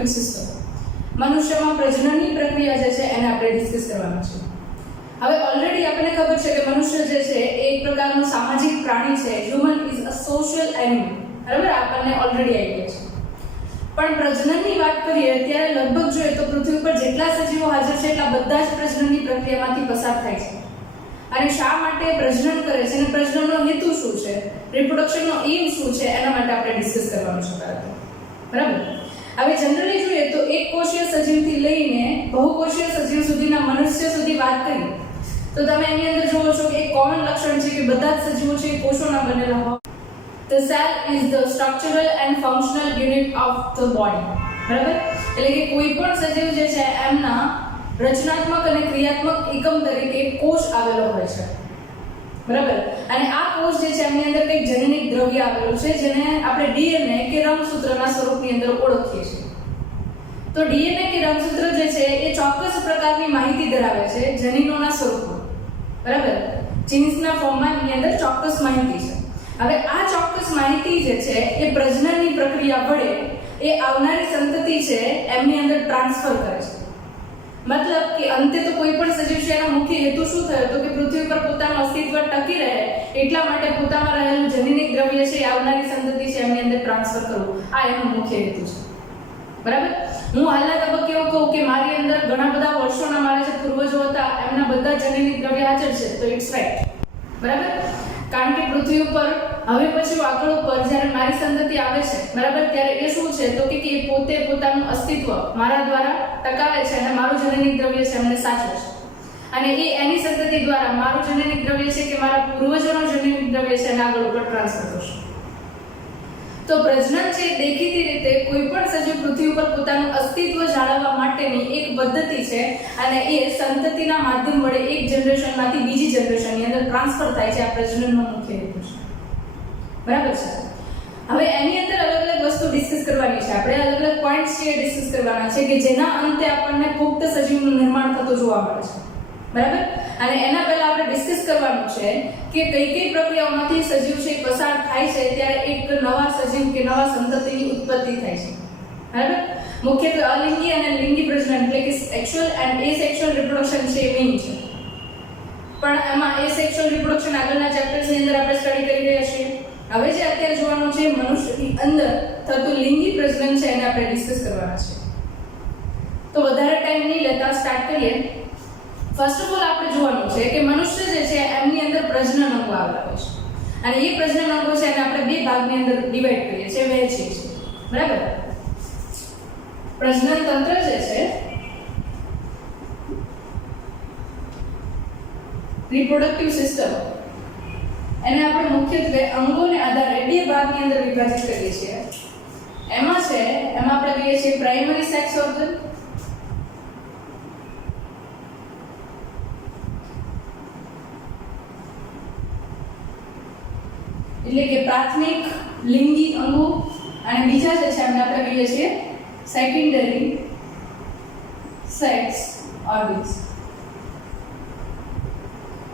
Reproductive system. મનુષ્યમાં પ્રજનનની પ્રક્રિયા જે છે એને આપણે ડિસ્કસ કરવાના છે. હવે ઓલરેડી આપણને ખબર છે કે મનુષ્ય જે છે એ એક પ્રકારનું સામાજિક પ્રાણી છે. Human is a social animal. બરાબર, આપણને ઓલરેડી આઈડિયા છે. પણ પ્રજનનની વાત કરીએ ત્યારે લગભગ જોઈએ તો પૃથ્વી પર જેટલા સજીવો હાજર છે એટલા બધા જ પ્રજનનની પ્રક્રિયામાંથી પસાર થાય છે. અને શા માટે પ્રજનન કરે છે અને પ્રજનનનો હેતુ શું છે, રિપ્રોડક્શનનો એમ શું છે, એના માટે આપણે ડિસ્કસ કરવાનું છે. બરાબર. હવે જનરલી જોઈએ તો એક કોષીય સજીવથી લઈને બહુકોષીય સજીવ સુધીના મનુષ્ય સુધી વાત કરીએ તો તમે એની અંદર જોવો છો કે એક કોમન લક્ષણ છે કે બધા જ સજીવો છે એ કોષોના બનેલા હોય. The cell is the structural and functional unit of the body. બરાબર, એટલે કે કોઈ પણ સજીવ જે છે એમના રચનાત્મક અને ક્રિયાત્મક એકમ તરીકે કોષ આવેલો હોય છે. બરાબર, અને આ કોષ જે છે એની અંદર કંઈક જનનિક દ્રવ્ય આવેલું છે જેને આપણે ડીએનએ કે રંગસૂત્રના સ્વરૂપની અંદર ઓળખીએ છીએ. તો ડીએનએ કે રંગસૂત્ર જે છે એ ચોક્કસ પ્રકારની માહિતી ધરાવે છે જનીનોના સ્વરૂપમાં. બરાબર, જીન્સના ફોર્મમાં એની અંદર ચોક્કસ માહિતી છે. હવે આ ચોક્કસ માહિતી જે છે એ પ્રજનનની પ્રક્રિયા વડે એ આવનારી સંતતિ છે એમની અંદર ટ્રાન્સફર કરે છે. મતલબ કે અંતે તો કોઈ પણ સજીવ છે એનો મુખ્ય હેતુ શું થયો તો કે પૃથ્વી પર પોતાનું અસ્તિત્વ ટકી રહે એટલા માટે પોતામાં રહેલું જનનિક દ્રવ્ય છે આવનારી સંતતિ છે એમની અંદર ટ્રાન્સફર કરવું, આ એનો મુખ્ય હેતુ છે. બરાબર, હું હાલના તબક્કે એવું કહું કે મારી અંદર ઘણા બધા વર્ષોના મારા જે પૂર્વજો હતા એમના બધા જનનિક દ્રવ્ય હાજર છે તો ઇટ્સ રાઈટ. બરાબર, કારણ કે પૃથ્વી ઉપર હવે પછી આગળ ઉપર જ્યારે મારી સંતતિ આવે છે બરાબર ત્યારે એ શું છે તો કે એ પોતે પોતાનું અસ્તિત્વ મારા દ્વારા ટકાવે છે અને મારું જનનિક દ્રવ્ય છે એમને સાચવે છે અને એ એની સંતતિ દ્વારા મારું જનનિક દ્રવ્ય છે કે મારા પૂર્વજોનું જનનિક દ્રવ્ય છે એને આગળ ઉપર ટ્રાન્સફર કરશે. તો પ્રજનન છે દેખીતી રીતે કોઈ પણ સજીવ પૃથ્વી ઉપર પોતાનું અસ્તિત્વ જાળવવા માટેની એક પદ્ધતિ છે અને એ સંતતિના માધ્યમ વડે એક જનરેશનમાંથી બીજી જનરેશનની અંદર ટ્રાન્સફર થાય છે. આ પ્રજનનનો મુખ્ય હેતુ છે. બરાબર છે. હવે એની અંદર અલગ અલગ વસ્તુ ડિસ્કસ કરવાની છે. આપણે અલગ અલગ પોઈન્ટ્સ છે ડિસ્કસ કરવાના છે કે જેના અંતે આપણને પુખ્ત સજીવનું નિર્માણ થતું જોવા મળે છે. બરાબર, અને એના પહેલા આપણે ડિસ્કસ કરવાનું છે કે કઈ કઈ પ્રક્રિયાઓમાંથી સજીવ છે પસાર થાય છે ત્યારે એક નવા સજીવ કે નવા સંતતિની ઉત્પત્તિ થાય છે. બરાબર, મુખ્યત્વે અલિંગી અને લિંગી પ્રજનન એટલે કે સેક્સ્યુઅલ એન્ડ એસેક્સ્યુઅલ રિપ્રોડક્શન છે મેઇન છે. પણ એમાં એસેક્સ્યુઅલ રિપ્રોડક્શન આગળના ચેપ્ટર્સની અંદર આપણે સ્ટડી કરી રહ્યા છીએ. હવે જે અત્યારે જોવાનું છે મનુષ્યની અંદર થતું લિંગી પ્રજનન છે એને આપણે ડિસ્કસ કરવાના છે. તો વધારે ટાઈમ નહીં લેતા સ્ટાર્ટ કરીએ. ફર્સ્ટ ઓફ ઓલ આપણે જોવાનું છે કે મનુષ્ય જે છે એમની અંદર પ્રજનન અંગો આવેલા હોય છે અને એ પ્રજનન અંગો છે એને આપણે બે ભાગની અંદર ડિવાઈડ કરીએ છીએ, વહેંચીએ છીએ. બરાબર, પ્રજનન તંત્ર જે છે રિપ્રોડક્ટિવ સિસ્ટમ એને આપણે મુખ્યત્વે અંગોને આધારે બે ભાગની અંદર વિભાજિત કરીએ છીએ. એમાં આપણે કહીએ છીએ પ્રાઇમરી સેક્સ ઓર્ગન એટલે કે પ્રાથમિક લિંગી અંગો અને બીજા જે છે આપણે કહીએ છીએ સેકન્ડરી સેક્સ ઓર્ગન્સ.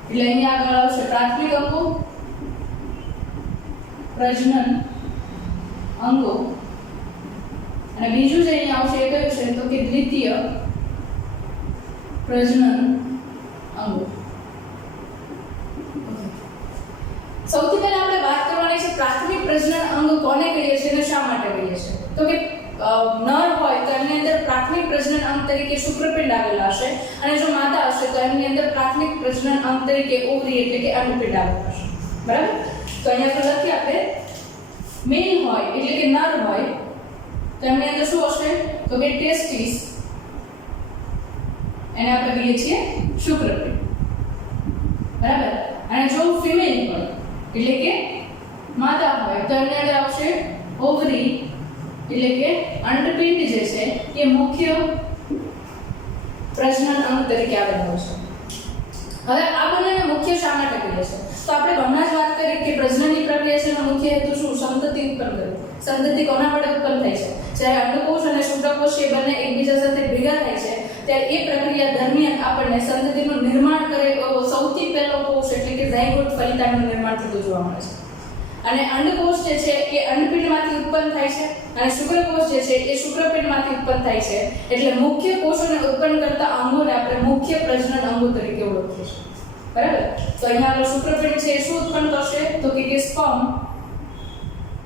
એટલે અહીંયા આગળ આવશે પ્રાથમિક અંગો, પ્રજનન અંગો અને બીજું જે અહીંયા આવશે એ કયું છે તો કે દ્વિતીય પ્રજનન અંગો. સૌથી પહેલા આપણે વાત કરવાની છે પ્રાથમિક પ્રજનન અંગ કોને કહીએ છીએ અને શા માટે કહીએ છીએ. તો કે નર હોય તો એમની અંદર પ્રાથમિક પ્રજનન અંગ તરીકે શુક્રપિંડ આવેલા હશે અને જો માતા હશે તો એમની અંદર પ્રાથમિક પ્રજનન અંગ તરીકે ઓવરી એટલે કે અંડપિંડ આવેલું હશે. બરાબર, તો અહીંયા પર લખીએ આપણે મેલ હોય એટલે કે નર હોય તો એમની અંદર શું હશે તો કે ટેસ્ટિસ, એને આપણે કહીએ છીએ શુક્રપિંડ. બરાબર, અને જો ફિમેલ હોય એટલે કે માતા હોય તો એમની અંદર આવશે ઓવરી એટલે કે અંડપિંડ જે છે એ મુખ્ય પ્રજનન અંગ તરીકે આવેલું છે. હવે આ બંનેને મુખ્ય શા માટે કહીએ છીએ તો આપણે હમણાં જ વાત કરી કે પ્રજનનની પ્રક્રિયા છે એનો મુખ્ય હેતુ શું સંતતિ ઉત્પન્ન કરવું. સંતતિ કોના વડે ઉત્પન્ન થાય છે જ્યારે અંડકોષ અને શુક્રકોષ એ બંને એકબીજા સાથે ભેગા થાય છે ત્યારે એ પ્રક્રિયા દરમિયાન આપણને સંતતિનું નિર્માણ કરે એવો સૌથી પહેલો કોષ એટલે કે ઝાયગોટ ફલિતાંડનું નિર્માણ થતું જોવા મળે છે. અને અંડકોષ જે છે એ અંડપિંડમાંથી ઉત્પન્ન થાય છે અને શુક્રકોષ જે છે એ શુક્રપિંડમાંથી ઉત્પન્ન થાય છે, એટલે મુખ્ય કોષોને ઉત્પન્ન કરતા અંગોને આપણે મુખ્ય પ્રજનન અંગો તરીકે ઓળખીએ છીએ. બરાબર? તો અહીંયા આપણો શુક્રપિંડ છે એ શું ઉત્પન્ન કરશે? તો કે સ્પર્મ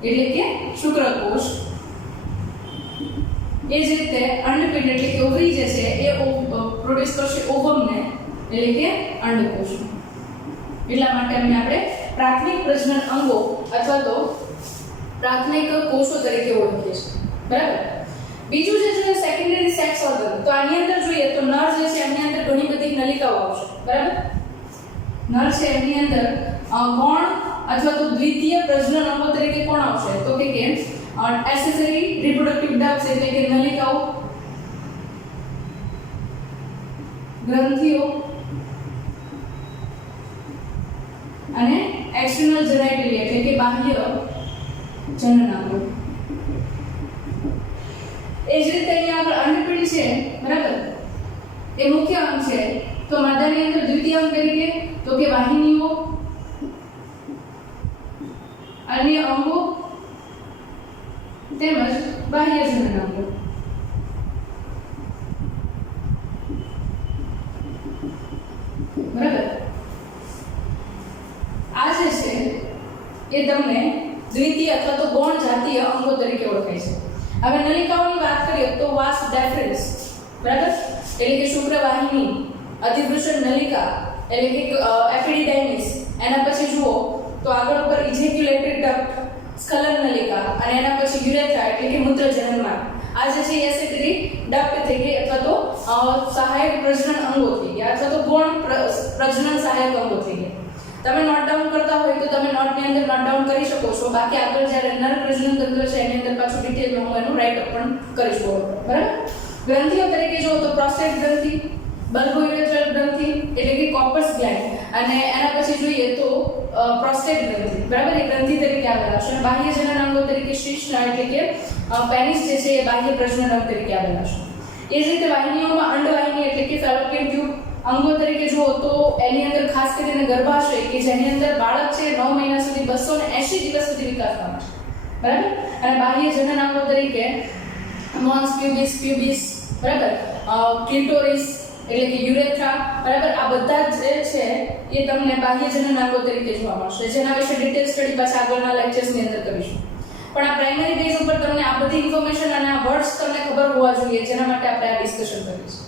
એટલે કે શુક્રકોષ. એ જ રીતે અંડપિંડ એટલે કે ઓવરી જે છે એ પ્રોડ્યુસ કરશે ઓવમને એટલે કે અંડકોષ. એટલા માટે આપણે પ્રાથમિક પ્રજનન અંગો અથવા તો પ્રાથમિક કોષો તરીકે ઓળખીએ છીએ. બરાબર? બીજું જે છે સેકન્ડરી સેક્સ ઓર્ગન. તો આની અંદર જોઈએ તો નર જે છે એની અંદર ઘણી બધી નલિકાઓ આવશે. બરાબર? નર છે એની અંદર ગૌણ અથવા તો દ્વિતીય પ્રજનન અંગો તરીકે કોણ આવશે? તો કે એસેસરી રિપ્રોડક્ટિવ ડક્ટ્સ એટલે કે નલિકાઓ, ગ્રંથિઓ અને એક્સટર્નલ જેનાઇટલી એટલે કે બાહ્ય જનનાંગો. એ જ રીતે અહીંયા આગળ અંડપિંડ છે. બરાબર? એ મુખ્ય અંગ છે. તો માદાની અંદર દ્વિતીય અંગ તરીકે તો કે વાહિનીઓ, અન્ય અંગો તેમજ બાહ્ય જનનાંગો. બરાબર? આ જે છે એ તમને દ્વિતીય અથવા તો ગૌણ જાતીય અંગો તરીકે ઓળખાય છે. હવે નલિકાઓની વાત કરીએ તો વાસ ડેફરન્સ. બરાબર? એટલે કે શુક્રવાહિની, અધિવૃષણ નલિકા એટલે કે એપિડિડાયમિસ. એના પછી જુઓ તો આગળ ઉપર ઇજેક્યુલેટરી ડક્ટ, સ્ખલન નલિકા અને એના પછી યુરેથ્રા એટલે કે મૂત્રજનન માર્ગ. આ જે છે એસેટરી ડક્ટ થઈ ગઈ અથવા તો સહાયક પ્રજનન અંગો થઈ ગયા અથવા તો ગૌણ પ્રજનન સહાયક અંગો થઈ ગયા. તમે નોટ ડાઉન કરતા હોય તો તમે નોટની અંદર નોટ ડાઉન કરી શકો છો. બાકી આગળ જ્યારે નર પ્રજનન તંત્ર છે એની અંદર પાછું ડિટેલમાં હું એનું રાઇટ અપ પણ કરીશું. બરાબર? ગ્રંથિઓ તરીકે જો તો પ્રોસ્ટેટ ગ્રંથિ, બલ્બોયુરેથ્રલ ગ્રંથિ એટલે કે કોપર્સ ગ્લેન્ડ અને એના પછી જોઈએ તો પ્રોસ્ટેટ ગ્રંથિ. બરાબર? એ ગ્રંથિ તરીકે આગળ આવશે. બાહ્ય જનનાંગો તરીકે શીર્ષના એટલે કે પેનિસ જે છે એ બાહ્ય પ્રજનન અંગ તરીકે આગળ આવશે. એ જ રીતે વાહિનીઓમાં અંડવાહિની એટલે કે ફેલોપિયન ટ્યુબ. અંગો તરીકે જુઓ તો એની અંદર ખાસ કરીને ગર્ભાશય કે જેની અંદર બાળક છે 9 મહિના સુધી 280 દિવસ સુધી વિકાસ પામે છે. બરાબર? અને બાહ્ય જનનાંગો તરીકે મોન્સ પ્યુબિસ, બરાબર, ક્લિટોરિસ એટલે કે યુરેથ્રા. બરાબર? આ બધા જે છે એ તમને બાહ્ય જનનાંગો તરીકે જોવા મળશે, જેના વિશે ડિટેલ સ્ટડી પાછા આગળના લેક્ચર્સની અંદર કરીશું. પણ આ પ્રાઇમરી બેઝ ઉપર તમને આ બધી ઇન્ફોર્મેશન અને આ વર્ડ્સ તમને ખબર હોવા જોઈએ, જેના માટે આપણે આ ડિસ્કશન કરીશું.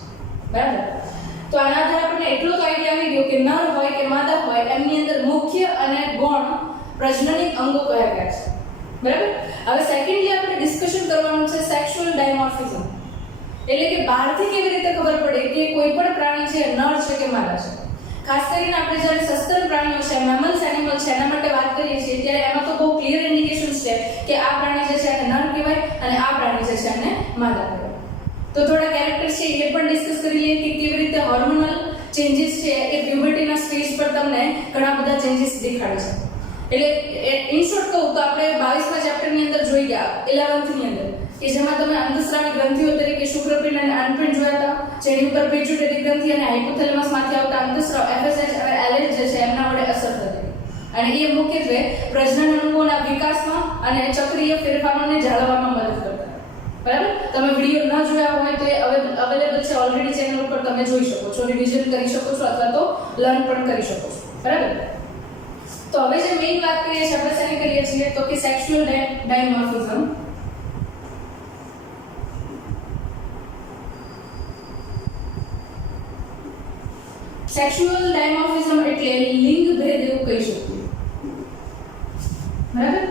બરાબર? તો આના આધારે આપણને એટલો તો આઈડિયા આવી ગયો કે નર હોય કે માદા હોય એમની અંદર મુખ્ય અને ગૌણ પ્રજનનિક અંગો કયા કયા છે. બરાબર? હવે સેકન્ડલી આપણે ડિસ્કશન કરવાનું છે સેક્સ્યુઅલ ડાયમોર્ફિઝમ. એટલે કે બહારથી કેવી રીતે ખબર પડે કે કોઈ પણ પ્રાણી છે નર છે કે માદા છે. ખાસ કરીને આપણે જ્યારે સસ્તન પ્રાણીઓ છે, મેમલ્સ એનિમલ છે એના માટે વાત કરીએ છીએ ત્યારે એમાં તો બહુ ક્લિયર ઇન્ડિકેશન્સ છે કે આ પ્રાણી જે છે એને નર કહેવાય અને આ પ્રાણી જે છે એને માદા કહેવાય. તો થોડા કેરેક્ટર્સ છે એ પણ ડિસ્કસ કરી લઈએ કે કેવી રીતે હોર્મોનલ ચેન્જીસ છે એ પ્યુબર્ટીના સ્ટેજ પર તમને ઘણા બધા ચેન્જીસ દેખાડે છે. એટલે ઇન શોર્ટ કહું તો આપણે 22મા ચેપ્ટરની અંદર જોઈ ગયા 11th ની અંદર કે જેમાં તમે અંતસ્રાવી ગ્રંથિઓ તરીકે શુક્રપિંડ અને અંડપિંડ જોયા હતા, જેની ઉપર પિટ્યુટરી ગ્રંથિ અને હાઇપોથેલેમસમાંથી આવતા અંતસ્રાવ FSH અને LH જે છે એમના વડે અસર થતી અને એ મુખ્યત્વે પ્રજનન અંગોના વિકાસમાં અને ચક્રીય ફેરફારોને જાળવવામાં મદદ કરતા. બરાબર? તમે વિડિયો ન જોયા હોય તો એ અવેલેબલ છે ઓલરેડી ચેનલ ઉપર, તમે જોઈ શકો છો, રિવિઝન કરી શકો છો અથવા તો લર્ન પણ કરી શકો છો. બરાબર? તો હવે જે મેઇન વાત કરીએ છીએ આપણે શેની કરીએ છીએ તો કે સેક્સ્યુઅલ ડાયમોર્ફિઝમ. સેક્સ્યુઅલ ડાયમોર્ફિઝમ એટલે લિંગ ભેદ એવું કહી શકીએ. બરાબર?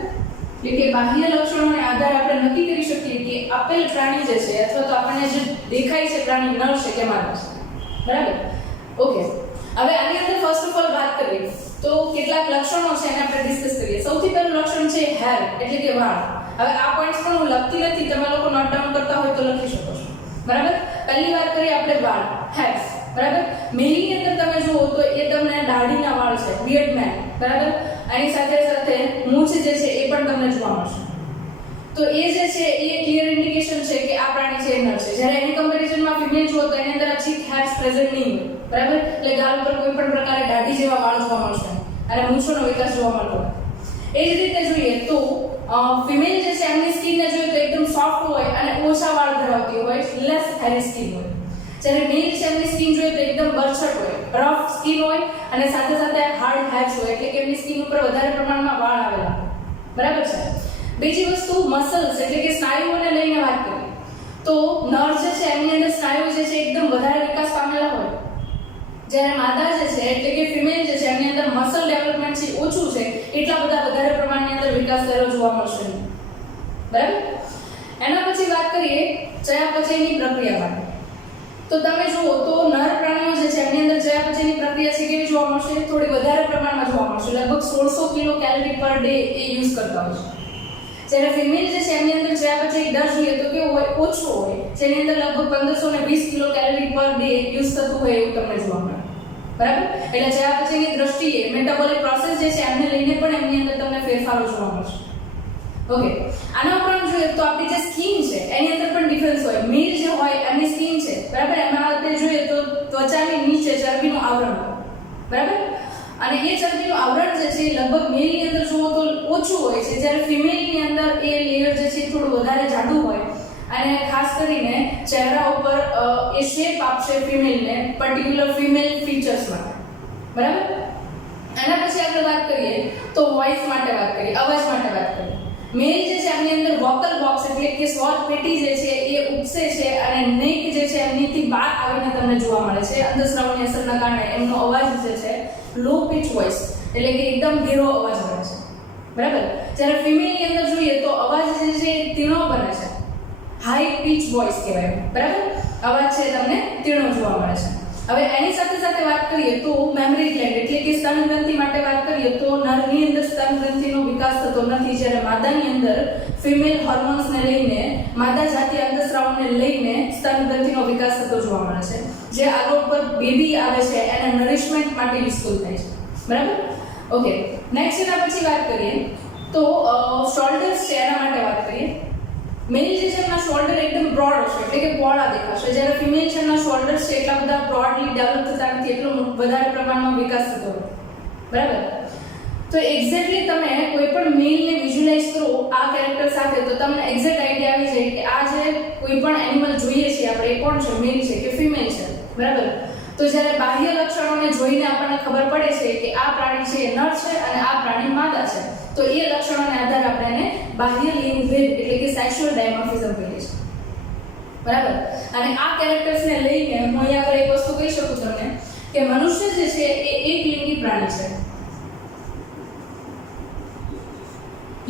એટલે કે બાહ્ય લક્ષણોને આધારે આપણે નક્કી કરી શકીએ કે આપેલ પ્રાણી જે છે અથવા તો આપણને જે દેખાય છે પ્રાણી નર છે કે માદા છે. બરાબર? ઓકે. હવે આની અંદર ફર્સ્ટ ઓફ ઓલ વાત કરીએ તો કેટલાક લક્ષણો છે એને આપણે ડિસ્કસ કરીએ. સૌથી પહેલું લક્ષણ છે હેર એટલે કે વાળ. હવે આ પોઈન્ટ્સ પણ હું લખતી નથી, તમે લોકો નોટ ડાઉન કરતા હોય તો લખી શકો છો. બરાબર? પહેલી વાત કરીએ આપણે વાળ, હેર. બરાબર? મેલની અંદર તમે જુઓ તો એ તમને દાઢીના વાળ છે, બિયર્ડ મેન. બરાબર? આની સાથે સાથે મૂછ જે છે એ પણ તમને જોવા મળશે. તો એ જે છે એ ક્લિયર ઇન્ડિકેશન છે કે આ પ્રાણી છે નર છે. જ્યારે એની કમ્પેરિઝનમાં ફિમેલ જુઓ તો એની અંદર આ ચીક હેર્સ પ્રેઝન્ટ નહીં હોય. બરાબર? એટલે ગાલ ઉપર કોઈ પણ પ્રકારે દાઢી જેવા વાળ જોવા મળશે અને મૂછોનો વિકાસ જોવા મળતો. એ જ રીતે જોઈએ તો ફિમેલ જે છે એમની સ્કિનને જોઈએ તો એકદમ સોફ્ટ હોય અને ઓછા વાળ ધરાવતી હોય, લેસ હેરી સ્કિન હોય. જ્યારે મેલ છે એમની સ્કિન જોઈએ તો એકદમ બરછટ હોય, રફ સ્કિન હોય અને સાથે સાથે હાર્ડ હેર્સ હોય, એટલે કે એમની સ્કિન ઉપર વધારે પ્રમાણમાં વાળ આવેલા હોય. બરાબર છે. બીજી વસ્તુ મસલ્સ એટલે કે સ્નાયુઓને લઈને વાત કરીએ તો નર જે છે એમની અંદર સ્નાયુ જે છે એકદમ વધારે વિકાસ પામેલા હોય, જ્યારે માદા જે છે એટલે કે ફિમેલ જે છે એમની અંદર મસલ ડેવલપમેન્ટ છે ઓછું છે, એટલા બધા વધારે પ્રમાણની અંદર વિકાસ થયેલો જોવા મળશે નહીં. બરાબર. એના પછી વાત કરીએ ચયાપચયની પ્રક્રિયા માટે. તો તમે જુઓ તો નર પ્રાણીઓ જે છે એમની અંદર ચયાપચયની પ્રક્રિયા છે કેવી જોવા મળશે? થોડી વધારે પ્રમાણમાં જોવા મળશે. લગભગ 1600 કિલો કેલરી પર ડે એ યુઝ કરતા હોય છે. જ્યારે ફિમેલ જે છે એમની અંદર ચયાપચય દર જોઈએ તો કેવો હોય? ઓછો હોય, જેની અંદર લગભગ 1520 kilo calorie per day use થતું હોય એવું તમને જોવા મળે. બરાબર. એટલે ચયાપચયની દ્રષ્ટિએ મેટાબોલિક પ્રોસેસ જે છે એમને લઈને પણ એમની અંદર તમને ફેરફારો જોવા મળશે. ઓકે. આના ઉપરાંત જોઈએ તો આપણી જે સ્કિન છે એની અંદર પણ ડિફરન્સ હોય. મેલ જે હોય એમની સ્કિન છે બરાબર, એમાં આપણે જોઈએ તો ત્વચાની નીચે ચરબીનું આવરણ હોય. બરાબર. અને એ ચરબીનું આવરણ જે છે લગભગ મેલની અંદર જુઓ તો ઓછું હોય છે, જ્યારે ફિમેલની અંદર એ લેયર જે છે થોડું વધારે જાડું હોય અને ખાસ કરીને ચહેરા ઉપર એ શેપ આપશે ફિમેલને પર્ટિક્યુલર ફિમેલ ફીચર્સ માટે. બરાબર. એના પછી આપણે વાત કરીએ તો વોઇસ માટે વાત કરીએ, અવાજ માટે વાત કરીએ. મેલ જે છે એમની અંદર વોકલ બોક્સ એટલે કે સ્વર પેટી જે છે એ ઉપસે છે અને નેક જે છે એમનીથી બહાર આવીને તમને જોવા મળે છે. અંતસ્રાવની અસરના કારણે એમનો અવાજ જે છે લો પિચ વોઇસ એટલે કે એકદમ ધીરો અવાજ બને છે. બરાબર. જ્યારે ફિમેલની અંદર જોઈએ તો અવાજ જે છે તીણો બને છે, હાઈ પિચ વોઇસ કહેવાય. બરાબર. અવાજ છે તમને તીણો જોવા મળે છે. હવે એની સાથે સાથે વાત કરીએ તો મેમરી ગ્લેન્ડ એટલે કે સ્તન ગ્રંથિ માટે વાત કરીએ તો નરની અંદર સ્તન ગ્રંથિનો વિકાસ થતો નથી, જ્યારે માદાની અંદર ફિમેલ હોર્મોન્સને લઈને માદા જાતીય અંતસ્રાવને લઈને સ્તન ગ્રંથિનો વિકાસ થતો જોવા મળે છે, જે આગળ પર બેબી આવે છે એને નરિશમેન્ટ માટે યુઝફુલ થાય છે. બરાબર. ઓકે. નેક્સ્ટ એના પછી વાત કરીએ તો શોલ્ડર્સ છે એના માટે વાત કરીએ. મેલ જે છે એમના શોલ્ડર એકદમ બ્રોડ હશે એટલે કે પહોળા દેખાશે, જ્યારે ફિમેલ છે એમના શોલ્ડર્સ છે એટલા બધા બ્રોડલી ડેવલપ થતા નથી, એટલો વધારે પ્રમાણમાં વિકાસ થતો હોય. બરાબર. તો એક્ઝેક્ટલી તમે કોઈ પણ મેલને વિઝ્યુઅલાઇઝ કરો આ કેરેક્ટર સાથે તો તમને એક્ઝેક્ટ આઈડિયા આવી જાય કે આ જે કોઈ પણ એનિમલ જોઈએ છે આપણે એ કોણ છે, મેલ છે કે ફિમેલ છે. બરાબર. તો જ્યારે બાહ્ય લક્ષણોને જોઈને આપણને ખબર પડે છે કે આ પ્રાણી છે એ નર છે અને આ પ્રાણી માદા છે, તો એ લક્ષણોને આધારે આપણે એને બાહ્ય લિંગ ભેદ એટલે કે સેક્સ્યુઅલ ડાયમોર્ફિઝમ કહીએ છીએ. બરાબર. અને આ કેરેક્ટર્સને લઈને હું અહીંયા આગળ એક વસ્તુ કહી શકું તમને કે મનુષ્ય જે છે એ એકલિંગી પ્રાણી છે,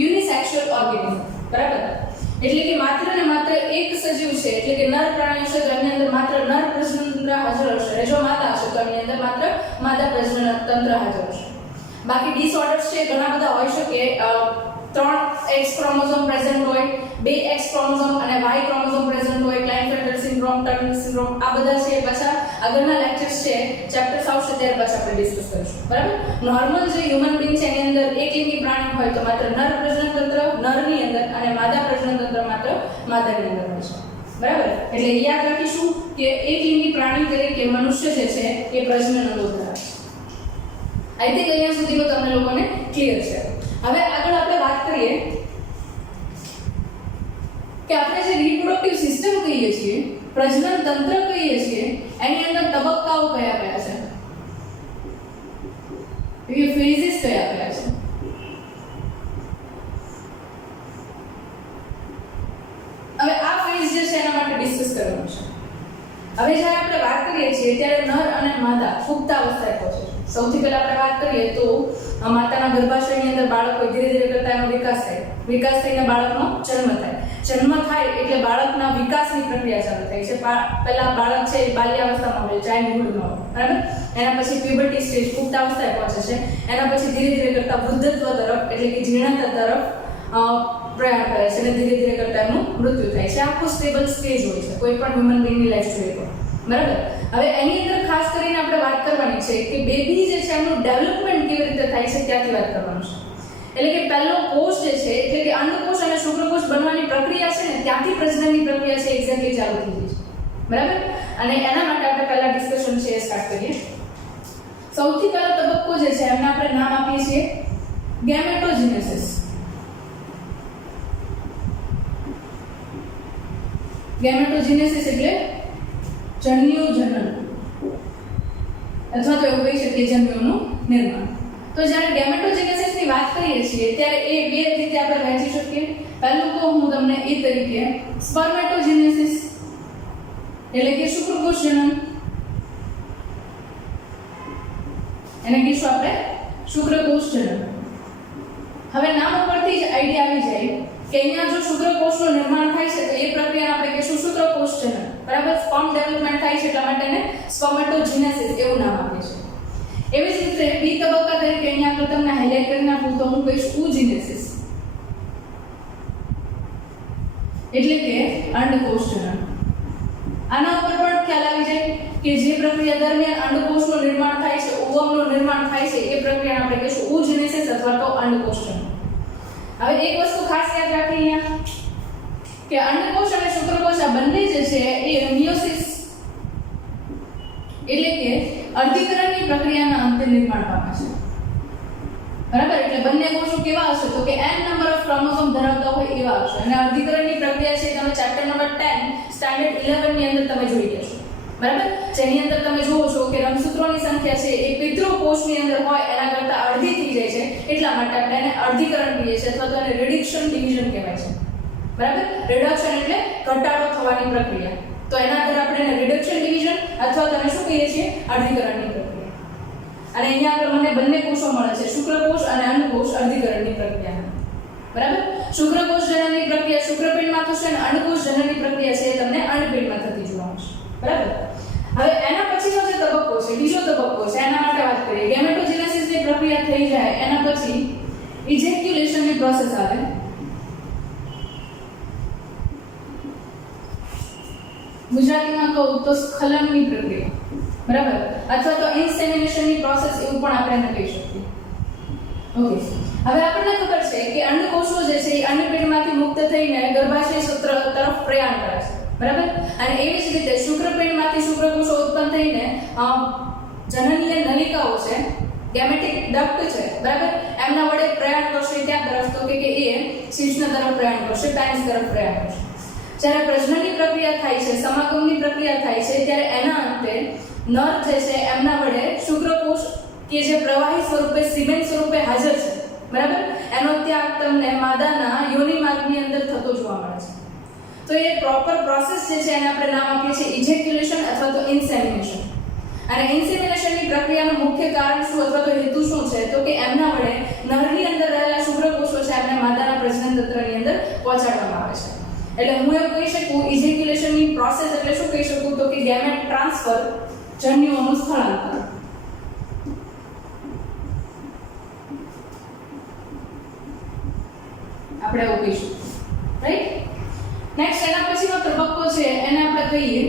યુનિસેક્સ્યુઅલ ઓર્ગેનિઝમ. બરાબર. એટલે કે માત્ર ને માત્ર એક સજીવ છે એટલે કે નર પ્રાણી છે તો એની અંદર માત્ર નર પ્રજનન તંત્ર હાજર હશે, જો માદા હશે તો એની અંદર માત્ર માદા પ્રજનન તંત્ર હાજર હશે. બાકી ડિસઓર્ડર્સ છે ઘણા બધા હોઈ શકે. 3 X ક્રોમોઝોમ પ્રેઝન્ટ હોય, 2 X ક્રોમોઝોમ અને Y ક્રોમોઝોમ પ્રેઝન્ટ હોય, ક્લાઇનફેલ્ટર સિન્ડ્રોમ, ટર્નર સિન્ડ્રોમ, આ બધા છે પાછા આગળના લેક્ચર્સ છે ચેપ્ટર્સ આવશે ત્યારે પાછા આપણે ડિસ્કસ કરીશું. બરાબર. નોર્મલ જે હ્યુમન બીંગ છે એની અંદર એકલિંગી પ્રાણી હોય તો માત્ર નર પ્રજનન તંત્ર નરની અંદર અને માદા પ્રજનન તંત્ર માત્ર માદાની અંદર હોય છે. બરાબર. એટલે યાદ રાખીશું કે એકલિંગી પ્રાણી તરીકે મનુષ્ય જે છે એ પ્રજનન અંગો ધરાવે છે. આઈ થિંક અહીંયા સુધીનું તમને લોકોને ક્લિયર છે. હવે આગળ આપણે વાત કરીએ કે આપણે જે રિપ્રોડક્ટિવ સિસ્ટમ કહીએ છીએ, પ્રજનન તંત્ર કહીએ છીએ, એની અંદર તબક્કાઓ કયા કયા છે, એ ફેઝિસ કયા કયા છે. હવે આ ફેઝ જે છે એના માટે ડિસ્કસ કરવાનું છે. હવે જ્યારે આપણે વાત કરીએ છીએ ત્યારે નર અને માદા પુખ્તાવસ્થાએ પહોંચે છે. સૌથી પહેલા આપણે વાત કરીએ તો માતાના ગર્ભાશયની અંદર બાળક ધીરે ધીરે કરતા એનો વિકાસ થાય, વિકાસ થઈને બાળકનો જન્મ થાય, જન્મ થાય એટલે બાળકના વિકાસની પ્રક્રિયા ચાલુ થાય છે. પહેલા બાળક છે એ બાલ્યાવસ્થામાં હોય, ચાઇલ્ડહુડમાં હોય. બરાબર. એના પછી પ્યુબર્ટી સ્ટેજ પુખ્તાવસ્થાએ પહોંચે છે, એના પછી ધીરે ધીરે કરતા વૃદ્ધત્વ તરફ એટલે કે જીર્ણતા તરફ પ્રયાણ કરે છે અને ધીરે ધીરે કરતા એનું મૃત્યુ થાય છે. આખું સ્ટેબલ સ્ટેજ હોય છે કોઈ પણ હ્યુમન બીંગની લાઈફ જોઈએ તો. બરાબર. હવે એની અંદર ખાસ કરીને આપણે વાત કરવાની છે કે બેબી જે છે એનું ડેવલપમેન્ટ કેવી રીતે થાય છે ત્યાંથી વાત કરવાનું છે. એટલે કે પહેલો કોષ જે છે એટલે કે અંડકોષ અને શુક્રકોષ બનવાની પ્રક્રિયા છે ને ત્યાંથી પ્રજનનની પ્રક્રિયા છે એક્ઝેક્ટલી ચાલુ થઈ ગઈ છે. બરાબર. અને એના માટે આપણે પહેલા ડિસ્કશન છે એ સ્ટાર્ટ કરીએ. સૌથી પહેલો તબક્કો જે છે એમને આપણે નામ આપીએ છીએ ગેમેટોજેનેસિસ. ગેમેટોજેનેસિસ એટલે જન્યુ જનન, અથવા તો એવું કહી શકીએ જન્યુઓનું નિર્માણ. તો જ્યારે ગેમેટોજેનેસિસની વાત કરીએ છીએ ત્યારે એ બે રીતે આપણે વહેંચી શકીએ. પહેલું તો હું તમને એ તરીકે સ્પર્મેટોજેનેસિસ એટલે કે શુક્રકોષ જનન, એને કહીશું આપણે શુક્રકોષ જનન. હવે નામ ઉપરથી જ આઈડિયા આવી જાય કે અહીંયા જો શુક્રકોષનું નિર્માણ થાય છે તો એ પ્રક્રિયાને આપણે કહીશું શુક્રકોષ જનન. બરાબર, સ્પર્મ ડેવલપમેન્ટ થાય છે એટલા માટે એને સ્પર્મેટોજેનેસિસ એવું નામ આપીએ છીએ. એવી જ રીતે બી તબક્કા તરીકે અહીંયા આપણે તમને હાઇલાઇટ કરીને આપું તો હું કહીશ ઉજીનેસિસ એટલે કે અંડકોષ જનન. આના ઉપર પણ ખ્યાલ આવી જાય કે જે પ્રક્રિયા દરમિયાન અંડકોષનું નિર્માણ થાય છે, ઓવમનું નિર્માણ થાય છે, એ પ્રક્રિયાને આપણે કહીશું ઉજીનેસિસ અથવા તો અંડકોષ જનન. હવે એક વસ્તુ ખાસ યાદ રાખી અહીંયા કે અંડકોષ અને શુક્રકોષ આ બંને જે છે એ મિયોસિસ એટલે કે અર્ધીકરણની પ્રક્રિયાના અંતે નિર્માણ પામે છે. બરાબર, એટલે બંને કોષો કેવા હશે તો કે n નંબર ઓફ ક્રોમોસોમ ધરાવતા હોય એવા હશે. અને અર્ધીકરણની પ્રક્રિયા છે તમે ચેપ્ટર નંબર 10 સ્ટાન્ડર્ડ 11 ની અંદર તમે જોઈ લેશો. બરાબર, જેની અંદર તમે જુઓ છો કે રંગસૂત્રોની સંખ્યા છે એ પિતૃકોષની અંદર હોય એના કરતાં અડધી થઈ જાય છે, એટલા માટે આપણે એને અર્ધીકરણ કહીએ છીએ અથવા તો એને રિડક્શન ડિવિઝન કહેવાય છે. બરાબર, રિડક્શન એટલે ઘટાડો થવાની પ્રક્રિયા. તો એના અંદર આપણે એને રિડક્શન ડિવિઝન અથવા તો શું કહીએ છીએ અર્ધીકરણની પ્રક્રિયા. અને અહીંયા આપણે મને બંને કોષો મળે છે, શુક્રકોષ અને અંડકોષ અર્ધીકરણની પ્રક્રિયા. બરાબર, શુક્રકોષ જનનની પ્રક્રિયા શુક્રપિંડમાં થશે અને અંડકોષ જનનની પ્રક્રિયા છે એ તમને અંડપિંડમાં થતી જોવા મળશે. બરાબર, હવે એના પછીનો જે તબક્કો છે, બીજો તબક્કો છે, એના માટે વાત કરીએ. ગેમેટોજેનેસિસની પ્રક્રિયા થઈ જાય એના પછી ઇજેક્યુલેશનની પ્રોસેસ આવે. ગુજરાતીમાં કહું તો સ્ખલનની પ્રક્રિયા. બરાબર, અથવા તો ઇન્સેમિનેશનની પ્રોસેસ એવું પણ આપણે એને કહી શકીએ. ઓકે, હવે આપણને ખબર છે કે અંડકોષો જે છે એ અંડપિંડમાંથી મુક્ત થઈને ગર્ભાશય સૂત્ર તરફ પ્રયાણ કરે છે. બરાબર, અને એવી જ રીતે શુક્રપિંડમાંથી શુક્રકોષો ઉત્પન્ન થઈને જનનીય નલિકાઓ છે, ગેમેટિક ડક્ટ છે, બરાબર, એમના વડે પ્રયાણ કરશે ક્યાં તરફ તો કે એ શીર્ષના તરફ પ્રયાણ કરશે, પેનિસ તરફ પ્રયાણ કરશે. જ્યારે પ્રજનનની પ્રક્રિયા થાય છે, સમાગમની પ્રક્રિયા થાય છે, ત્યારે એના અંતે નર જે છે એમના વડે શુક્રકોષ કે જે પ્રવાહી સ્વરૂપે સિમેન સ્વરૂપે હાજર છે, બરાબર, એનો ત્યાગ તમને માદાના યોનિ માર્ગની અંદર થતો જોવા મળે છે. તો એ પ્રોપર પ્રોસેસ જે છે એને આપણે નામ આપીએ છીએ ઇજેક્યુલેશન અથવા તો ઇન્સેમિનેશન. અને ઇન્સેમિનેશનની પ્રક્રિયાનું મુખ્ય કારણ શું અથવા તો હેતુ શું છે તો કે એમના વડે નરની અંદર રહેલા શુક્રકોષો છે એમને માદાના પ્રજનન તંત્રની અંદર પહોંચાડવામાં આવે છે. એટલે હું એમ કહી શકું ઇજેક્યુલેશનની પ્રોસેસ એટલે શું કહી શકું તો કે ગેમેટ ટ્રાન્સફર, જન્યુઓનું સ્થળાંતર. આપણે એવું કહીશું, રાઈટ. નેક્સ્ટ એના પછીનો તબક્કો છે એને આપણે કહીએ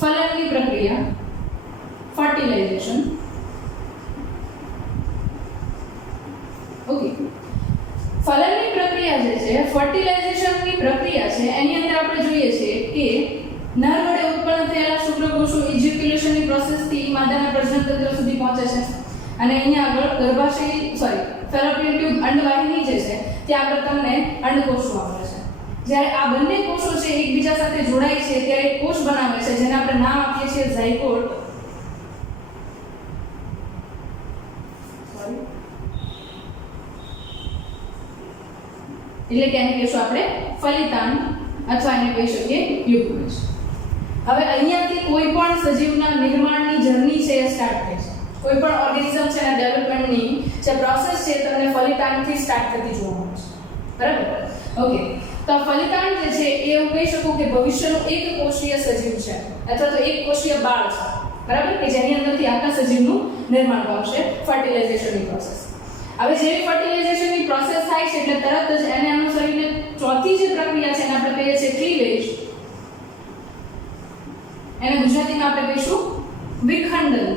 ફલનની પ્રક્રિયા, ફર્ટિલાઇઝેશન. ઓકે, ફલનની પ્રક્રિયા જે છે, ફર્ટિલાઇઝેશનની પ્રક્રિયા છે, એની અંદર આપણે જોઈએ છીએ કે નર વડે ઉત્પન્ન થયેલા શુક્રકોષો ઇજેક્યુલેશનની પ્રોસેસથી માદાના પ્રજનન તંત્ર સુધી પહોંચે છે. અને અહીંયા આગળ ગર્ભાશય ફેલોપિયન ટ્યુબ અંડવાહિની જે છે ત્યાં આગળ તમને અંડકોષો આવે છે. જ્યારે આ બંને કોષો છે એકબીજા સાથે જોડાય છે ત્યારે એક કોષ બનાવે છે જેને આપણે નામ આપીએ છીએ ઝાયગોટ. એટલે કે એને કહીશું આપણે ફલિતાંડ અથવા એને કહી શકીએ યુગ્મજ. હવે અહીંયાથી કોઈ પણ સજીવના નિર્માણની જર્ની છે એ સ્ટાર્ટ થાય છે. કોઈ પણ ઓર્ગેનિઝમ છે એના ડેવલપમેન્ટની જે પ્રોસેસ છે તમને ફલિતાંડથી સ્ટાર્ટ થતી જોવા મળે છે. બરાબર, ઓકે. તો ફલિતાંડ જે છે એ હું કહી શકું કે ભવિષ્યનું એક કોષીય સજીવ છે અથવા તો એક કોષીય બાળ છે, બરાબર, કે જેની અંદરથી આખા સજીવનું નિર્માણ પામશે ફર્ટિલાઇઝેશનની પ્રોસેસ. હવે જેવી ફર્ટિલાઇઝેશનની પ્રોસેસ થાય છે એટલે તરત જ એને અનુસરીને ચોથી જે પ્રક્રિયા છે એને આપણે કહીએ છીએ ક્લીવેજ. એને ગુજરાતીમાં આપણે કહીશું વિખંડન.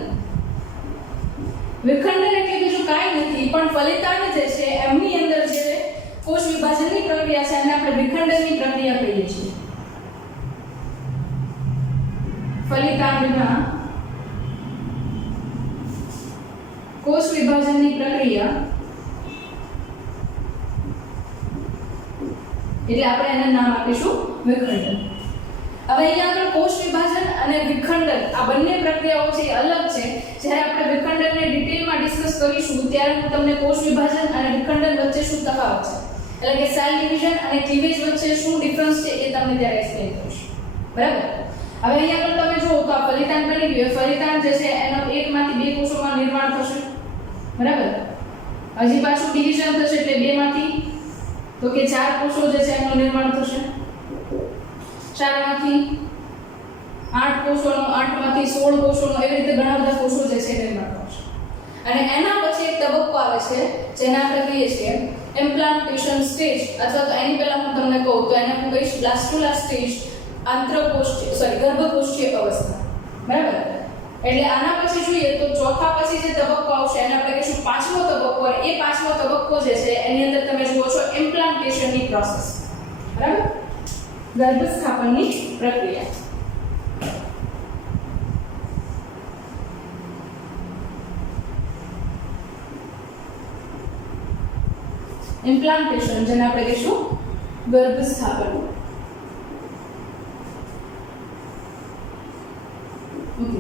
વિખંડન એટલે બીજું કાંઈ નથી પણ ફલિતાંડ જે છે એમની અંદર જે કોષ વિભાજનની પ્રક્રિયા છે એને આપણે વિખંડનની પ્રક્રિયા કહીએ છીએ. ફલિતાંડના કોષ વિભાજનની પ્રક્રિયા એટલે આપણે એને નામ આપીશું વિખંડન. હવે અહીંયા આગળ કોષ વિભાજન અને વિખંડન આ બંને પ્રક્રિયાઓ છે એ અલગ છે. જ્યારે આપણે વિખંડનને ડિટેલમાં ડિસ્કસ કરીશું ત્યારે હું તમને કોષ વિભાજન અને વિખંડન વચ્ચે શું તફાવત છે એટલે કે સેલ ડિવિઝન અને ક્લીવેજ વચ્ચે શું ડિફરન્સ છે એ તમને ત્યારે એક્સપ્લેન કરીશ. બરાબર. હવે અહીંયા આગળ તમે જુઓ તો આ ફલિતાંડ બની ગયું. ફલિતાંડ જે છે એનો એકમાંથી બે કોષોમાં નિર્માણ થશે. બરાબર. હજી પાછું ડિવિઝન થશે એટલે બે માંથી તો કે ચાર કોષો જે છે એનું નિર્માણ થશે. 4 માંથી 8 કોષોનો, 8 માંથી 16 કોષોનો, એવી રીતે ઘણા બધા કોષો જે છે નિર્માણ થશે. અને એના પછી એક તબક્કો આવે છે જેને આપણે કહીએ છીએ ઇમ્પ્લાન્ટેશન સ્ટેજ, અથવા તો એની પહેલા હું તમને કહું તો એને હું કહીશ બ્લાસ્ટુલા સ્ટેજ, ગર્ભકોષ્ઠીય અવસ્થા. બરાબર. એટલે આના પછી જોઈએ તો ચોથા પછી જે તબક્કો આવશે એને આપણે કહીશું પાંચમો તબક્કો. અને એ પાંચમો તબક્કો જે છે એની અંદર તમે જુઓ છો ઇમ્પ્લાન્ટેશનની પ્રોસેસ. બરાબર. ગર્ભસ્થાપનની પ્રક્રિયા. ઇમ્પ્લાન્ટેશન જેને આપણે કહીશું ગર્ભસ્થાપન. ઓકે.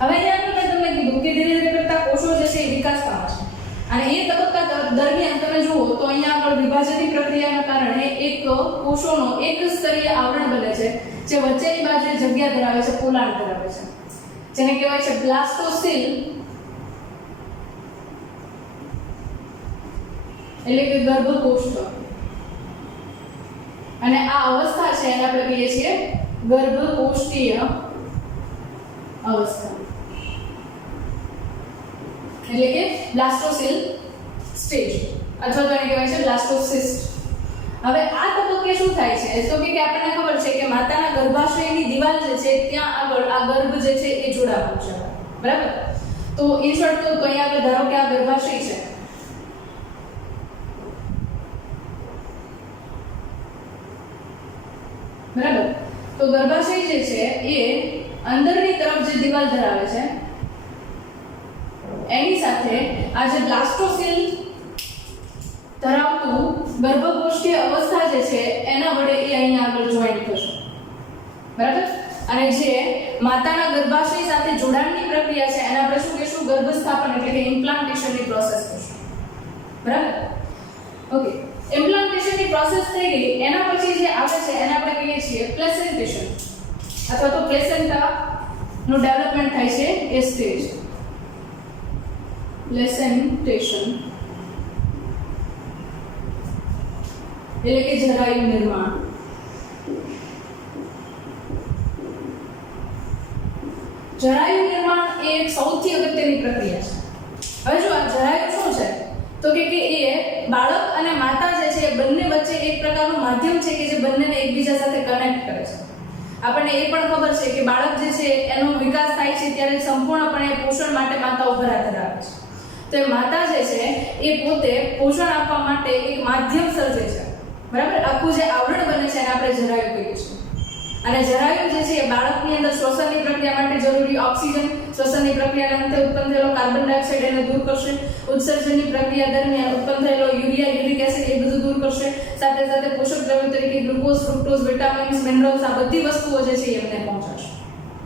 હવે અહીંયા મેં તમને કીધું કે ધીરે ધીરે કરતા કોષો જે છે એ વિકાસ પામે છે. અને એ તબક્કા દરમિયાન તમે જુઓ તો અહીંયા આગળ વિભાજનની પ્રક્રિયાના કારણે એક કોષોનો એક સ્તરીય આવરણ બને છે જે વચ્ચેની બાજુએ જગ્યા ધરાવે છે, પોલાણ ધરાવે છે, જેને કહેવાય છે બ્લાસ્ટોસીલ, એટલે કે ગર્ભકોષ્ઠ. અને આ અવસ્થા છે એને આપણે કહીએ છીએ ગર્ભકોષ્ઠીય અવસ્થા, એટલે કે બ્લાસ્ટોસીલ સ્ટેજ અથવા તો એને કહેવાય છે બ્લાસ્ટોસિસ્ટ. હવે આ તબક્કે શું થાય છે તો કે આપણને ખબર છે કે માતાના ગર્ભાશયની દિવાલ જે છે ત્યાં આગળ આ ગર્ભ જે છે એ જોડાવાનું છે. બરાબર. તો ઇન શોર્ટ તો અહીંયા આગળ ધારો કે આ ગર્ભાશય છે. બરાબર. તો ગર્ભાશય જે છે એ અંદરની તરફ જે દિવાલ ધરાવે છે એની સાથે આ જે બ્લાસ્ટોસીલ ધરાવતું ગર્ભકોષ્ઠીય અવસ્થા જે છે એના વડે એ અહીંયા આગળ જોઈન્ટ થશે. બરાબર. અને જે માતાના ગર્ભાશય સાથે જોડાણની પ્રક્રિયા છે એને આપણે શું કહીશું ગર્ભસ્થાપન એટલે કે ઇમ્પ્લાન્ટેશનની પ્રોસેસ કહીશું. બરાબર. ઓકે. ઇમ્પ્લાન્ટેશનની પ્રોસેસ થઈ ગઈ એના પછી જે આવે છે એને આપણે કહીએ છીએ પ્લેસેન્ટેશન અથવા તો પ્લેસેન્ટા નું ડેવલપમેન્ટ થાય છે એ સ્ટેજ. પ્લેસેન્ટેશન એટલે કે જરાયુ નિર્માણ. જરાયુ નિર્માણ એ એક સૌથી અગત્યની પ્રક્રિયા છે. હવે જો આ જરાયુ શું છે તો કે એ બાળક અને માતા જે છે બંને વચ્ચે એક પ્રકારનું માધ્યમ છે કે જે બંનેને એકબીજા સાથે કનેક્ટ કરે છે. આપણને એ પણ ખબર છે કે બાળક જે છે એનો વિકાસ થાય છે ત્યારે સંપૂર્ણપણે પોષણ માટે માતા ઉપર આધાર રાખે છે. તો એ માતા જે છે એ પોતે પોષણ આપવા માટે એક માધ્યમ સર્જે છે. બરાબર. આખું જે આવરણ બને છે એને આપણે જરાયુ કહીએ છીએ. અને જરાયુ જે છે એ બાળકની અંદર શ્વસનની પ્રક્રિયા માટે જરૂરી ઓક્સિજન, શ્વસનની પ્રક્રિયાના અંતે ઉત્પન્ન થયેલો કાર્બન ડાયોક્સાઇડ એને દૂર કરશે. ઉત્સર્જનની પ્રક્રિયા દરમિયાન ઉત્પન્ન થયેલો યુરિયા, યુરિક એસિડ એ બધું દૂર કરશે. સાથે સાથે પોષક દ્રવ્યો તરીકે ગ્લુકોઝ, ફ્રુક્ટોઝ, વિટામિન્સ, મિનરલ્સ આ બધી વસ્તુઓ જે છે એમને પહોંચાડશે.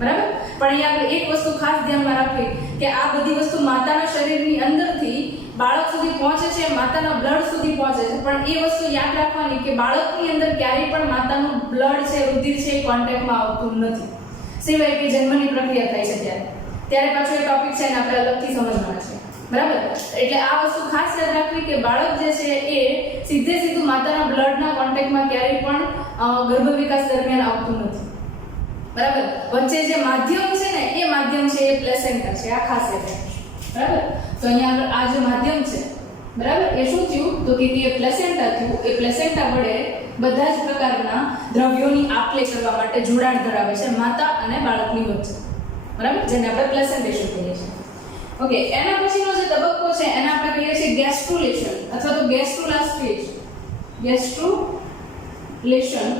બરાબર. પણ અહીંયા આપણે એક વસ્તુ ખાસ ધ્યાનમાં રાખવી કે આ બધી વસ્તુ માતાના શરીરની અંદરથી બાળક સુધી પહોંચે છે, માતાના બ્લડ સુધી પહોંચે છે. પણ એ વસ્તુ યાદ રાખવાની કે બાળકની અંદર ક્યારેય પણ માતાનું બ્લડ છે, રુધિર છે એ કોન્ટેક્ટમાં આવતું નથી, સિવાય કે જન્મની પ્રક્રિયા થાય છે ત્યારે પાછો એ ટોપિક છે એને આપણે અલગથી સમજવાના છે. બરાબર. એટલે આ વસ્તુ ખાસ યાદ રાખવી કે બાળક જે છે એ સીધું માતાના બ્લડના કોન્ટેક્ટમાં ક્યારેય પણ ગર્ભ વિકાસ દરમિયાન આવતું નથી. બરાબર. વચ્ચે જે માધ્યમ છે ને એ માધ્યમ છે એ પ્લેસેન્ટા છે. આ ખાસ યાદ રાખજો. બરાબર. તો અહીંયા આગળ આ જે માધ્યમ છે બરાબર એ શું થયું તો કે એ પ્લેસેન્ટા થયું. એ પ્લેસેન્ટા વડે બધા જ પ્રકારના દ્રવ્યોની આપ-લે કરવા માટે જોડાણ ધરાવે છે માતા અને બાળકની વચ્ચે. બરાબર. જેને આપણે પ્લેસેન્ટેશન કહીએ છીએ. ઓકે. એના પછીનો જે તબક્કો છે એને આપણે કહીએ છીએ ગેસ્ટ્રુલેશન અથવા તો ગેસ્ટ્રુલા સ્ટેજ. ગેસ્ટ્રુલેશન.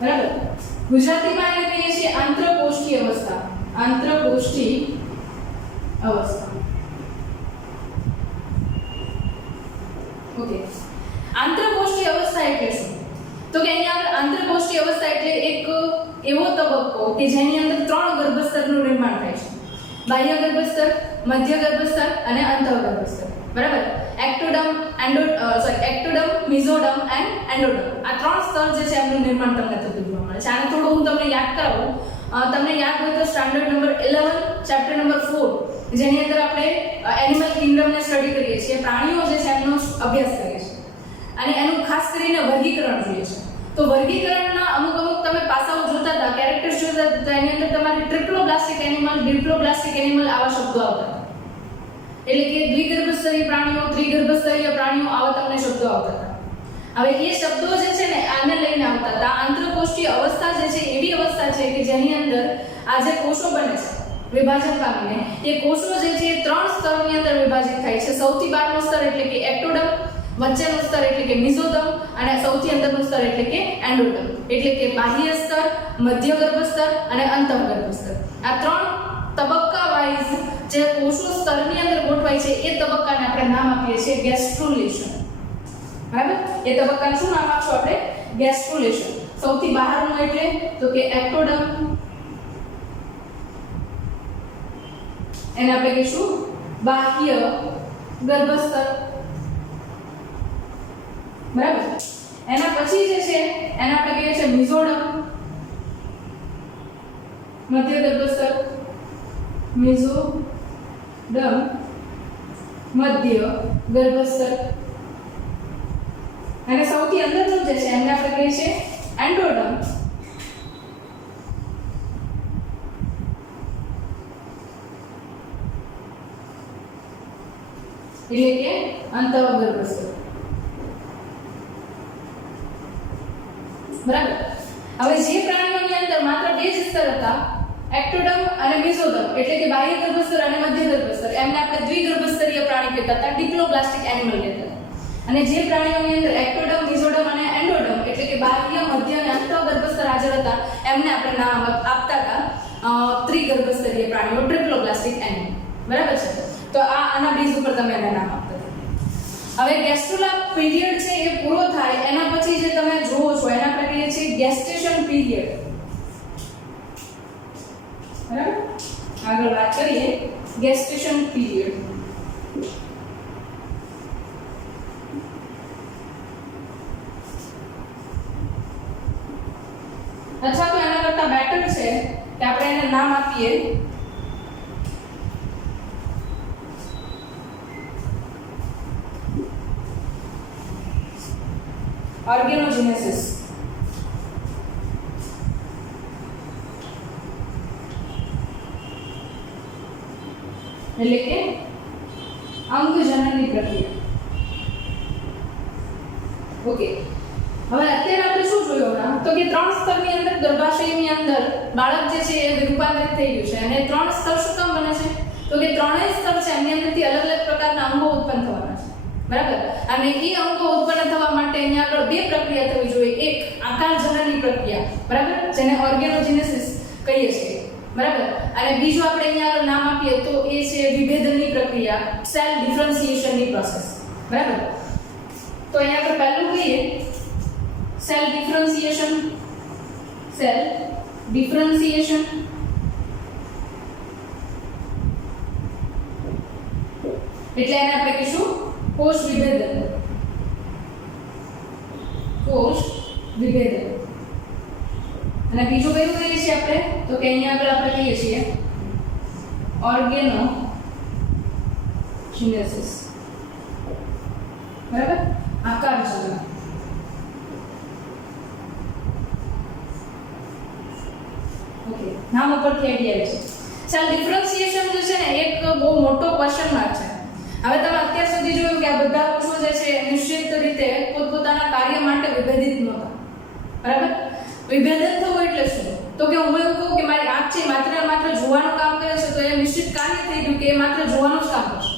બરાબર. ગુજરાતીમાં એને કહીએ છીએ આંતરકોષ્ઠી અવસ્થા. આંતરકોષ્ઠી અવસ્થા. ઓકે. આંતરકોષ્ઠી અવસ્થા એટલે શું તો કે અહીંયા જેની અંદર 3 ગર્ભસ્તરનું નિર્માણ થાય છે. બાહ્ય ગર્ભસ્તર, મધ્ય ગર્ભસ્તર અને અંતઃ ગર્ભસ્તર. બરાબર. એક્ટોડર્મ, એક્ટોડર્મ, મેસોડર્મ એન્ડ એન્ડોડર્મ. આ 3 સ્તર જે છે એમનું નિર્માણ તમને થતું જોવા મળે છે. આને થોડું હું તમને યાદ કરાવું. તમને યાદ હોય તો સ્ટાન્ડર્ડ નંબર 11 ચેપ્ટર નંબર 4 જેની અંદર આપણે એનિમલ કિંગડમને સ્ટડી કરીએ છીએ, પ્રાણીઓ જે છે એમનો અભ્યાસ કરીએ છીએ અને એનું ખાસ કરીને વર્ગીકરણ જોઈએ છે. તો વર્ગીકરણના અમુક તમે પાસાઓ જોતા હતા, કેરેક્ટર્સ જોતા હતા, એની અંદર તમારે ટ્રિપ્લોબ્લાસ્ટિક એનિમલ, ડિપ્લોબ્લાસ્ટિક એનિમલ આવા શબ્દો આવતા હતા. એટલે કે દ્વિગર્ભસ્તરીય પ્રાણીઓ, ત્રિગર્ભસ્તરીય પ્રાણીઓ આવા તમને શબ્દો આવતા હતા. હવે એ શબ્દો જે છે ને આને લઈને આવતા હતા. આંતરકોષીય અવસ્થા જે છે એવી અવસ્થા છે કે જેની અંદર આ જે કોષો બને છે વિભાજન પામીને, એ કોષો જે છે 3 સ્તરની અંદર વિભાજિત થાય છે. સૌથી બહારનો સ્તર એટલે કે એક્ટોડર્મ, વચ્ચેનું સ્તર એટલે કે મેસોડર્મ અને સૌથી અંદરનું સ્તર એટલે કે એન્ડોડર્મ. એટલે કે બાહ્ય સ્તર, મધ્ય ગર્ભસ્તર અને અંતઃ ગર્ભસ્તર. આ 3 તબક્કા વાઇઝ જે કોષો સ્તરની અંદર ગોઠવાય છે એ તબક્કાને આપણે નામ આપીએ છીએ ગેસ્ટ્રુલેશન. બરાબર. એ તબક્કાને શું નામ આપશું આપણે? ગેસ્ટ્રુલેશન. સૌથી બહારનું એટલે તો કે એક્ટોડર્મ, એને આપણે કહીશું બાહ્ય ગર્ભસ્તર. બરાબર. એના પછી જે છે એને આપણે કહીએ છીએ મેસોડર્મ, મધ્ય ગર્ભસ્તર, મેસોડર્મ, મધ્ય ગર્ભસ્તર અને સૌથી અંદરનું જે છે એને આપણે કહીએ છીએ એન્ડોડર્મ. એટલે કે અંતઃ ગર્ભસ્તર. બરાબર. હવે જે પ્રાણીઓની અંદર માત્ર 2 જ સ્તર હતા, એક્ટોડર્મ અને મેસોડર્મ, એટલે કે બાહ્ય ગર્ભસ્તર અને મધ્ય ગર્ભસ્તર, એમને આપણે દ્વિગર્ભસ્તરીય પ્રાણી કહેતા હતા, ડિપ્લોબ્લાસ્ટિક એનિમલ કહેતા હતા. અને જે પ્રાણીઓની અંદર એક્ટોડર્મ, મેસોડર્મ અને એન્ડોડર્મ એટલે કે બાહ્ય, મધ્ય અને અંતઃ ગર્ભસ્તર હાજર હતા, એમને આપણે નામ આપતા હતા ત્રિગર્ભસ્તરીય પ્રાણીઓ, ટ્રિપ્લોબ્લાસ્ટિક એનિમલ. બરાબર છે. તો આના બેઝ ઉપર તમે એને નામ આપતા હતા. હવે ગેસ્ટ્રુલા પીરિયડ છે એ પૂરો થાય એના પછી જે તમે જોવો છો એના આપણે કહીએ છીએ ગેસ્ટેશન પીરિયડ. બરાબર. આગળ વાત કરીએ ગેસ્ટેશન પીરિયડ. અથવા તો એના કરતા બેટર છે કે આપણે એને નામ આપીએ ઓર્ગેનોજેનેસિસ. એટલે કે અંગજનનની પ્રક્રિયા. ઓકે. હવે અત્યારે આપણે શું જોયું ના તો કે 3 સ્તરની અંદર ગર્ભાશયની અંદર બાળક જે છે એ રૂપાંતરિત થઈ ગયું છે. અને 3 સ્તર શું કામ બને છે તો કે 3 સ્તર છે એની અંદરથી અલગ અલગ પ્રકારના અંગો ઉત્પન્ન થવાના છે. બરાબર. અને એ અંગો ઉત્પન્ન થવા માટે એની આગળ 2 પ્રક્રિયા થવી જોઈએ. એક આકારજનનની પ્રક્રિયા, બરાબર, જેને ઓર્ગેનોજેનેસિસ કહીએ છીએ. બરાબર. અને બીજું આપણે અહીંયા આગળ નામ આપીએ તો એ છે વિભેદનની પ્રક્રિયા, સેલ ડિફરન્સિએશનની પ્રોસેસ. બરાબર. તો અહીંયા આગળ પહેલું કહીએ સેલ ડિફરન્સિએશન. સેલ ડિફરન્સિએશન એટલે એને આપણે કહીશું કોષ વિભેદન. કોષ વિભેદન. અને બીજું કયું કહીએ છીએ આપણે તો કે અહીંયા આગળ આપણે કહીએ છીએ ઓર્ગેનોજેનેસિસ. બરાબર. આકારજનન. ઓકે. નામ ઉપરથી આઈડિયા છે. સેલ ડિફરન્સિએશન જે છે ને એક બહુ મોટો ક્વેશ્ચન માર્ક છે. હવે તમે અત્યાર સુધી જોયું કે આ બધા કોષો જે છે નિશ્ચિત રીતે પોતપોતાના કાર્ય માટે વિભેદિત નહોતા. બરાબર. વિભેદન થવું એટલે શું તો કે હું એવું કહું કે મારી આંખ છે માત્ર જોવાનું કામ કરે છે તો એ નિશ્ચિત કાર્ય થઈ ગયું કે એ માત્ર જોવાનું જ કામ કરશે,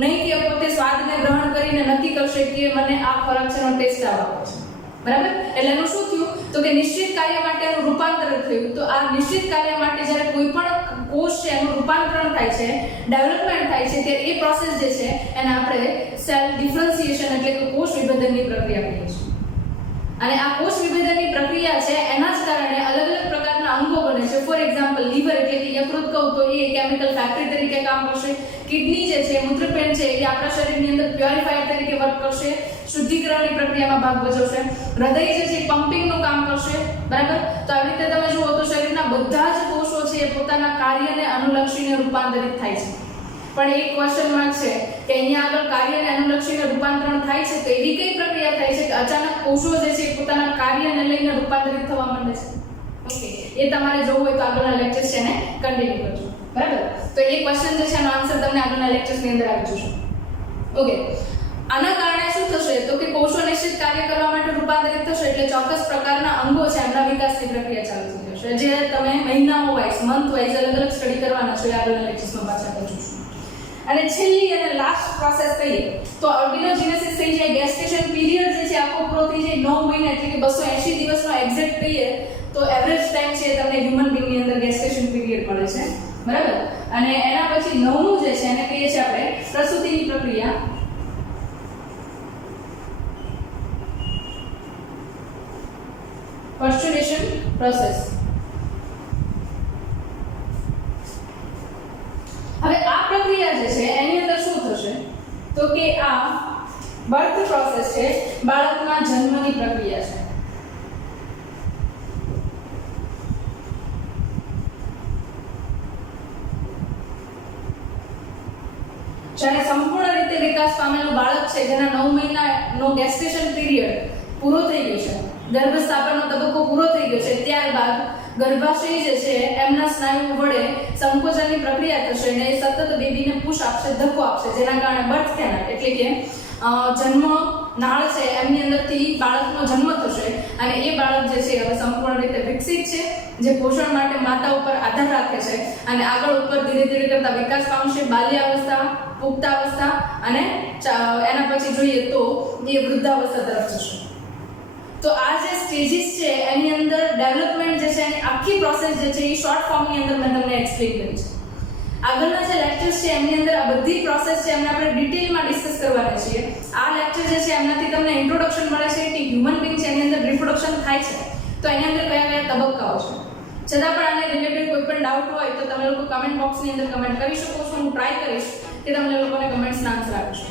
નહીં કે પોતે સ્વાદને ગ્રહણ કરીને નક્કી કરશે કે મને આ ખોરાક છે એનો ટેસ્ટ આવવો છે. બરાબર. એટલે એનું શું થયું તો કે નિશ્ચિત કાર્ય માટે એનું રૂપાંતર થયું. તો આ નિશ્ચિત કાર્ય માટે જ્યારે કોઈ પણ કોષ છે એનું રૂપાંતરણ થાય છે, ડેવલપમેન્ટ થાય છે, ત્યારે એ પ્રોસેસ જે છે એને આપણે સેલ ડિફરન્સિએશન એટલે કે કોષ વિભેદનની પ્રક્રિયા કહીએ છીએ. અને આ કોષ વિભેદનની પ્રક્રિયા છે એના જ કારણે અલગ અલગ પ્રકારના અંગો બને છે. ફોર એક્ઝામ્પલ લીવર એટલે કે યકૃત કહું તો એ કેમિકલ ફેક્ટરી તરીકે કામ કરશે. કિડની જે છે મૂત્રપિંડ છે એ આપણા શરીરની અંદર પ્યોરિફાયર તરીકે વર્ક કરશે, શુદ્ધિકરણની પ્રક્રિયામાં ભાગ ભજવશે. હૃદય જે છે પમ્પિંગનું કામ કરશે, બરાબર. તો આવી રીતે તમે જુઓ તો શરીરના બધા જ કોષો છે એ પોતાના કાર્યને અનુલક્ષીને રૂપાંતરિત થાય છે. પણ એક ક્વેશ્ચન માર્ક છે કે અહીંયા આગળ કાર્યને અનુલક્ષીને રૂપાંતરણ થાય છે તો એવી કઈ પ્રક્રિયા થાય છે કે અચાનક કોષો જે છે પોતાના કાર્યને લઈને રૂપાંતરિત થવા માંડે છે. ઓકે, એ તમારે જોવું હોય તો આગળના લેક્ચર્સ છે ને કન્ટિન્યુ કરજો, બરાબર. તો એ ક્વેશ્ચન જે છે એનો આન્સર તમને આગળના લેક્ચર્સની અંદર આવી જશે. ઓકે, આના કારણે શું થશે તો કે કોષો નિશ્ચિત કાર્ય કરવા માટે રૂપાંતરિત થશે એટલે ચોક્કસ પ્રકારના અંગો છે એમના વિકાસની પ્રક્રિયા ચાલુ થઈ જશે, જે તમે મહિનાઓ વાઇઝ મંથ વાઇઝ અલગ અલગ સ્ટડી કરવાના છો. આગળના લેક્ચર્સમાં પાછા જોઈશું. અને છેલ્લી અને લાસ્ટ પ્રોસેસ કહીએ તો ઓર્ગેનોજેનેસિસ થઈ જાય. ગેસ્ટેશન પીરિયડ જે છે આખો પૂરો થઈ જાય 9 મહિના એટલે કે 280 દિવસનો એક્ઝેક્ટ કહીએ તો એવરેજ ટાઈમ છે તમને હ્યુમન બીંગ ની અંદર ગેસ્ટેશન પીરિયડ મળે છે, બરાબર. અને એના પછી 9મું જે છે એને કહીએ છીએ આપણે પ્રસૂતિની પ્રક્રિયા. પર્ચ્યુરેશન પ્રોસેસ. હવે આ પ્રક્રિયા જે છે એની અંદર શું થશે તો કે આ બર્થ પ્રોસેસ છે, બાળકના જન્મની પ્રક્રિયા છે. જ્યારે સંપૂર્ણ રીતે વિકાસ પામેલું બાળક છે જેના 9 મહિનાનો ગેસ્ટેશન પીરિયડ પૂરો થઈ ગયો છે, ગર્ભસ્થાપનનો તબક્કો પૂરો થઈ ગયો છે, ત્યારબાદ ગર્ભાશય જે છે એમના સ્નાયુઓ વડે સંકોચનની પ્રક્રિયા થશે અને એ સતત બેબીને પુશ આપશે, ધક્કો આપશે, જેના કારણે બર્થ કેનાલ એટલે કે જન્મ નાળ છે એમની અંદરથી બાળકનો જન્મ થશે. અને એ બાળક જે છે હવે સંપૂર્ણ રીતે વિકસિત છે, જે પોષણ માટે માતા ઉપર આધાર રાખે છે અને આગળ ઉપર ધીરે ધીરે કરતા વિકાસ પામશે. બાલ્યાવસ્થા, પુખ્તાવસ્થા અને એના પછી જોઈએ તો એ વૃદ્ધાવસ્થા તરફ જશે. તો આ જે સ્ટેજીસ છે એની અંદર ડેવલપમેન્ટ જે છે એની આખી પ્રોસેસ જે છે એ શોર્ટ ફોર્મની અંદર મેં તમને એક્સપ્લેન કરી છે. આગળના જે લેક્ચર્સ છે એમની અંદર આ બધી પ્રોસેસ છે એમને આપણે ડિટેલમાં ડિસ્કસ કરવાના છીએ. આ લેક્ચર જે છે એમનાથી તમને ઇન્ટ્રોડક્શન મળે છે કે હ્યુમન બીંગ છે એની અંદર રિપ્રોડક્શન થાય છે તો એની અંદર કયા કયા તબક્કાઓ છે. છતાં પણ આને રિલેટેડ કોઈ પણ ડાઉટ હોય તો તમે લોકો કમેન્ટ બોક્સની અંદર કમેન્ટ કરી શકો છો. હું ટ્રાય કરીશ કે તમને લોકોને કમેન્ટ્સના આન્સર આપીશ.